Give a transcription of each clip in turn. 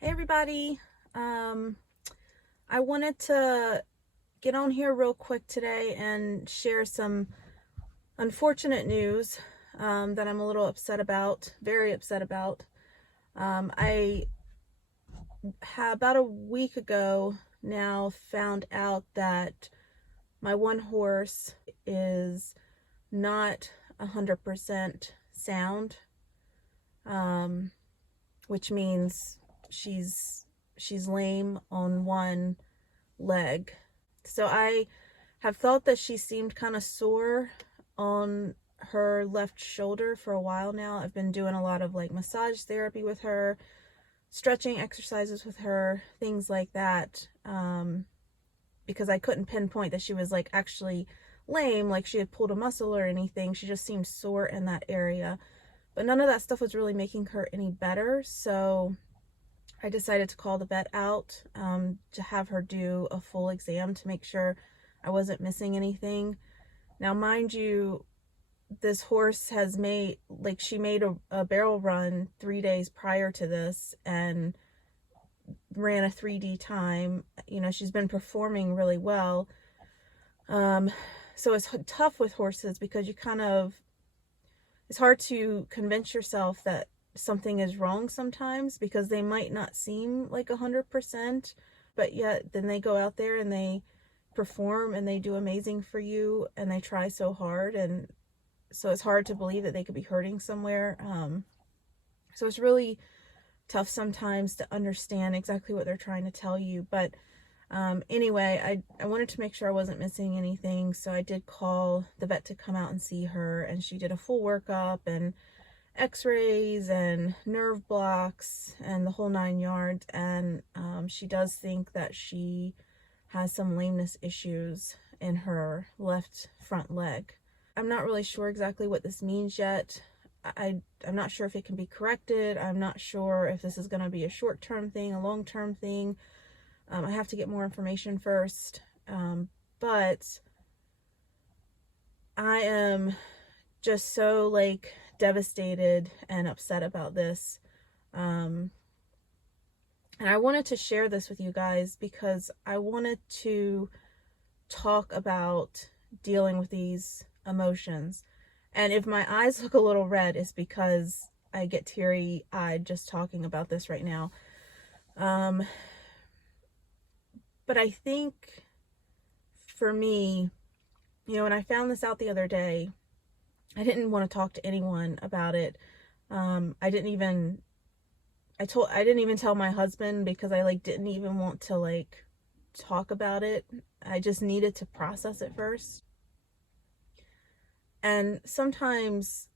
Hey everybody. I wanted to get on here real quick today and share some unfortunate news that I'm a little upset about, very upset about. I about a week ago now found out that my one horse is not 100% sound, um, which means she's lame on one leg. So I have thought that she seemed kind of sore on her left shoulder for a while now. I've been doing a lot of like massage therapy with her, stretching exercises with her, things like that, because I couldn't pinpoint that she was like actually lame, like she had pulled a muscle or anything. She just seemed sore in that area. But none of that stuff was really making her any better. So I decided to call the vet out to have her do a full exam to make sure I wasn't missing anything. Now, mind you, this horse has made, like, she made a barrel run 3 days prior to this and ran a 3D time. You know, she's been performing really well. So it's tough with horses because it's hard to convince yourself that something is wrong sometimes because they might not seem like 100%, but yet then they go out there and they perform and they do amazing for you and they try so hard, and so it's hard to believe that they could be hurting somewhere. So it's really tough sometimes to understand exactly what they're trying to tell you. But anyway, I wanted to make sure I wasn't missing anything, so I did call the vet to come out and see her, and she did a full workup and x-rays and nerve blocks and the whole 9 yards. And she does think that she has some lameness issues in her left front leg. I'm not really sure exactly what this means yet. I'm not sure if it can be corrected. I'm not sure if this is going to be a short-term thing, a long-term thing. I have to get more information first. But I am just so like devastated and upset about this. And I wanted to share this with you guys because I wanted to talk about dealing with these emotions. And if my eyes look a little red, it's because I get teary-eyed just talking about this right now. But I think for me, you know, when I found this out the other day, I didn't want to talk to anyone about it. I didn't even tell my husband because I like didn't even want to like talk about it. I just needed to process it first. And sometimes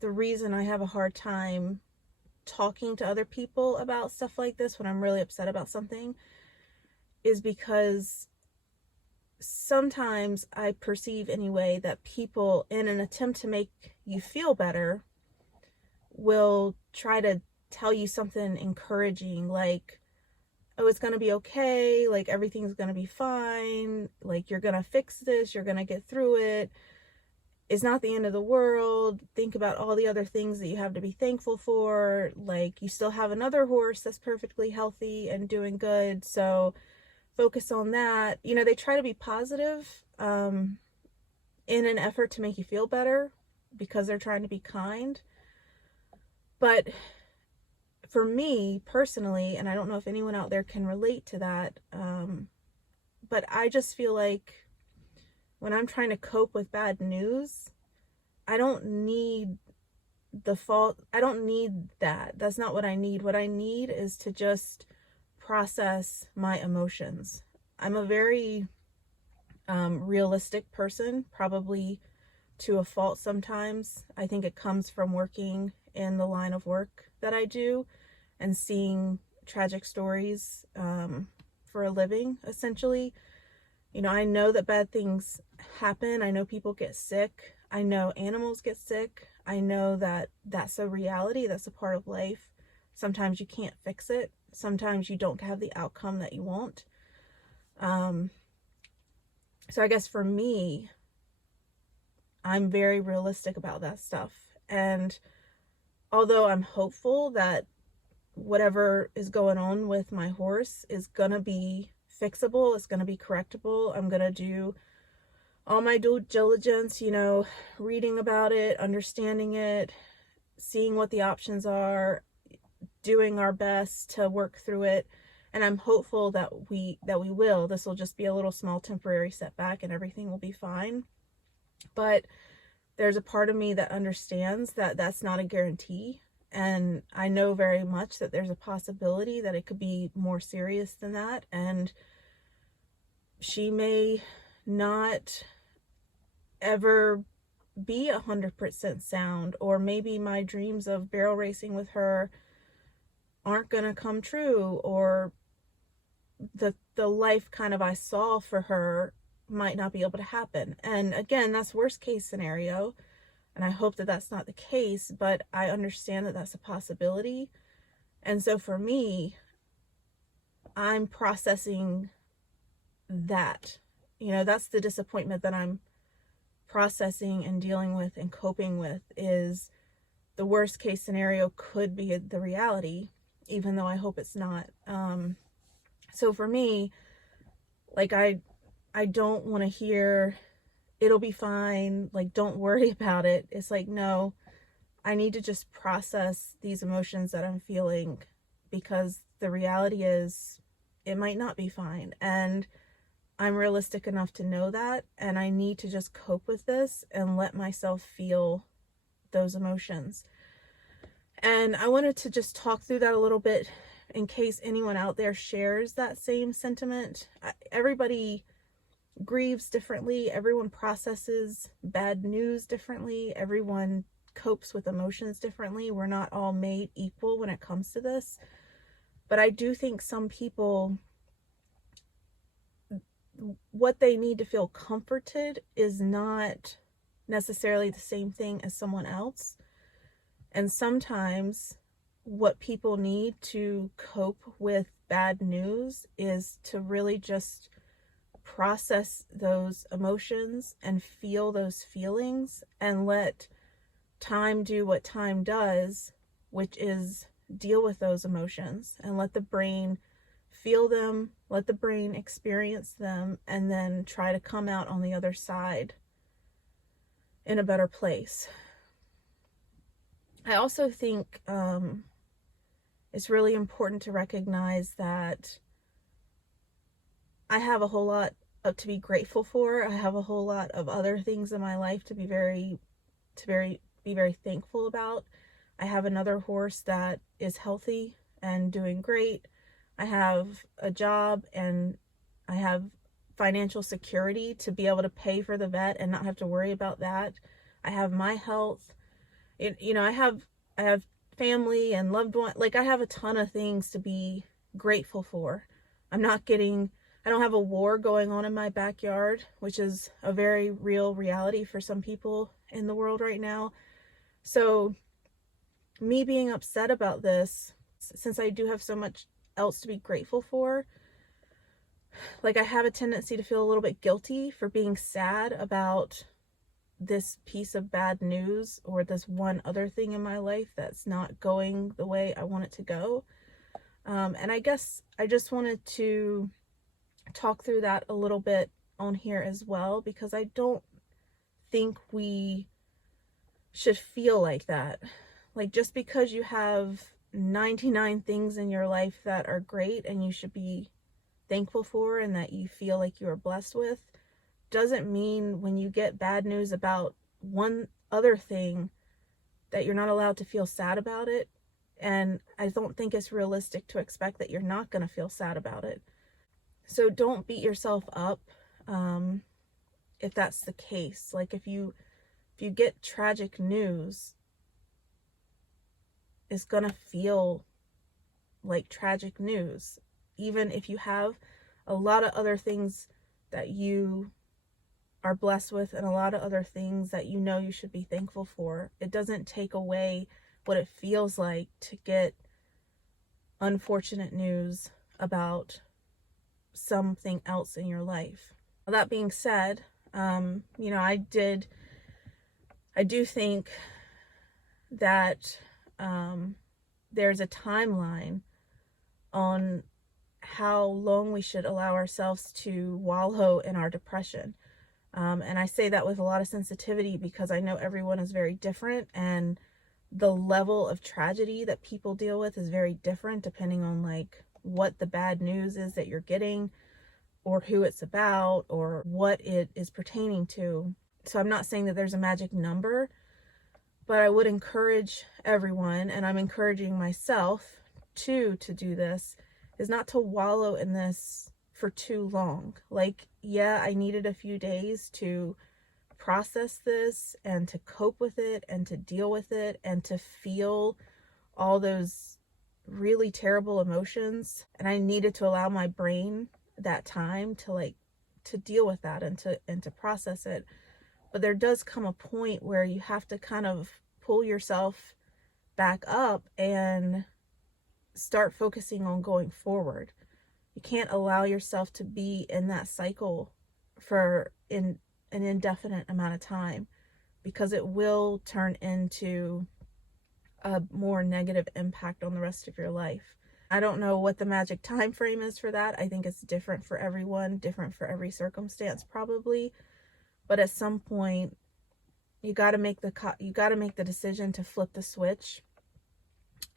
the reason I have a hard time talking to other people about stuff like this when I'm really upset about something is because sometimes I perceive anyway that people, in an attempt to make you feel better, will try to tell you something encouraging, like, oh, it's going to be okay, like everything's going to be fine, like you're going to fix this, you're going to get through it, it's not the end of the world, think about all the other things that you have to be thankful for, like you still have another horse that's perfectly healthy and doing good, so focus on that. You know, they try to be positive in an effort to make you feel better because they're trying to be kind. But for me personally, and I don't know if anyone out there can relate to that, but I just feel like when I'm trying to cope with bad news, I don't need I don't need that. That's not what I need. What I need is to just process my emotions. I'm a very realistic person, probably to a fault sometimes. I think it comes from working in the line of work that I do and seeing tragic stories for a living, essentially. You know, I know that bad things happen. I know people get sick. I know animals get sick. I know that that's a reality. That's a part of life. Sometimes you can't fix it. Sometimes you don't have the outcome that you want. So I guess for me, I'm very realistic about that stuff. And although I'm hopeful that whatever is going on with my horse is gonna be fixable. It's gonna be correctable. I'm gonna do all my due diligence, reading about it, understanding it, seeing what the options are, doing our best to work through it. And I'm hopeful that we will. This will just be a little small temporary setback and everything will be fine. But there's a part of me that understands that that's not a guarantee. And I know very much that there's a possibility that it could be more serious than that. And she may not ever be 100% sound, or maybe my dreams of barrel racing with her aren't gonna come true, or the life kind of I saw for her might not be able to happen. And again, that's worst case scenario, and I hope that that's not the case, but I understand that that's a possibility. And so for me, I'm processing that. That's the disappointment that I'm processing and dealing with and coping with, is the worst case scenario could be the reality, even though I hope it's not. So for me, like, I don't want to hear it'll be fine, like, don't worry about it. It's like, no, I need to just process these emotions that I'm feeling, because the reality is it might not be fine. And I'm realistic enough to know that, and I need to just cope with this and let myself feel those emotions. And I wanted to just talk through that a little bit in case anyone out there shares that same sentiment. Everybody grieves differently. Everyone processes bad news differently. Everyone copes with emotions differently. We're not all made equal when it comes to this. But I do think some people, what they need to feel comforted is not necessarily the same thing as someone else. And sometimes what people need to cope with bad news is to really just process those emotions and feel those feelings and let time do what time does, which is deal with those emotions and let the brain feel them, let the brain experience them, and then try to come out on the other side in a better place. I also think it's really important to recognize that I have a whole lot to be grateful for. I have a whole lot of other things in my life to be very thankful about. I have another horse that is healthy and doing great. I have a job and I have financial security to be able to pay for the vet and not have to worry about that. I have my health. I have family and loved one. Like, I have a ton of things to be grateful for. I don't have a war going on in my backyard, which is a very real reality for some people in the world right now. So me being upset about this, since I do have so much else to be grateful for, like, I have a tendency to feel a little bit guilty for being sad about this piece of bad news or this one other thing in my life that's not going the way I want it to go. And I guess I just wanted to talk through that a little bit on here as well, because I don't think we should feel like that. Like, just because you have 99 things in your life that are great and you should be thankful for and that you feel like you are blessed with, doesn't mean when you get bad news about one other thing that you're not allowed to feel sad about it. And I don't think it's realistic to expect that you're not going to feel sad about it. So don't beat yourself up if that's the case. Like, if you get tragic news, it's going to feel like tragic news. Even if you have a lot of other things that you are blessed with and a lot of other things that you should be thankful for, it doesn't take away what it feels like to get unfortunate news about something else in your life. That being said, I do think that there's a timeline on how long we should allow ourselves to wallow in our depression. And I say that with a lot of sensitivity because I know everyone is very different, and the level of tragedy that people deal with is very different depending on like what the bad news is that you're getting, or who it's about, or what it is pertaining to. So I'm not saying that there's a magic number, but I would encourage everyone, and I'm encouraging myself too to do this, is not to wallow in this for too long. Like, yeah, I needed a few days to process this and to cope with it and to deal with it and to feel all those really terrible emotions. And I needed to allow my brain that time to deal with that and to process it. But there does come a point where you have to kind of pull yourself back up and start focusing on going forward. You can't allow yourself to be in that cycle for an indefinite amount of time, because it will turn into a more negative impact on the rest of your life. I don't know what the magic time frame is for that. I think it's different for everyone, different for every circumstance probably. But at some point, you got to make the decision to flip the switch.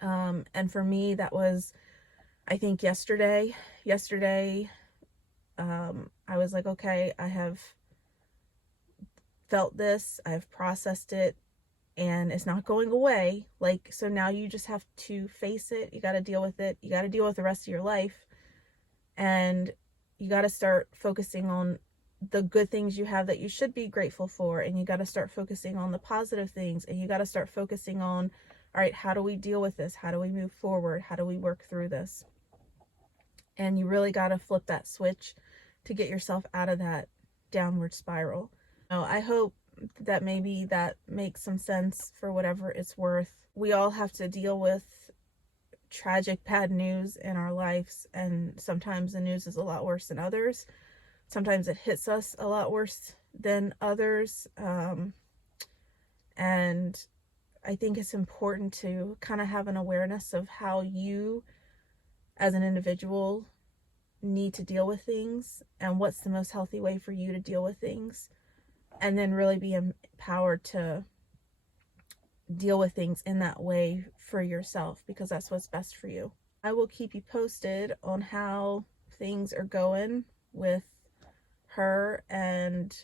And for me, that was, I think, yesterday. I was like, okay, I have felt this, I've processed it, and it's not going away. Like, so now you just have to face it. You got to deal with it. You got to deal with the rest of your life. And you got to start focusing on the good things you have that you should be grateful for. And you got to start focusing on the positive things. And you got to start focusing on, all right, how do we deal with this? How do we move forward? How do we work through this? And you really got to flip that switch to get yourself out of that downward spiral. Now, I hope that maybe that makes some sense for whatever it's worth. We all have to deal with tragic bad news in our lives, and sometimes the news is a lot worse than others. Sometimes it hits us a lot worse than others. And I think it's important to kind of have an awareness of how you as an individual need to deal with things and what's the most healthy way for you to deal with things, and then really be empowered to deal with things in that way for yourself, because that's what's best for you. I will keep you posted on how things are going with her and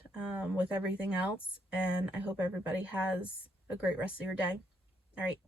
with everything else, and I hope everybody has a great rest of your day. All right.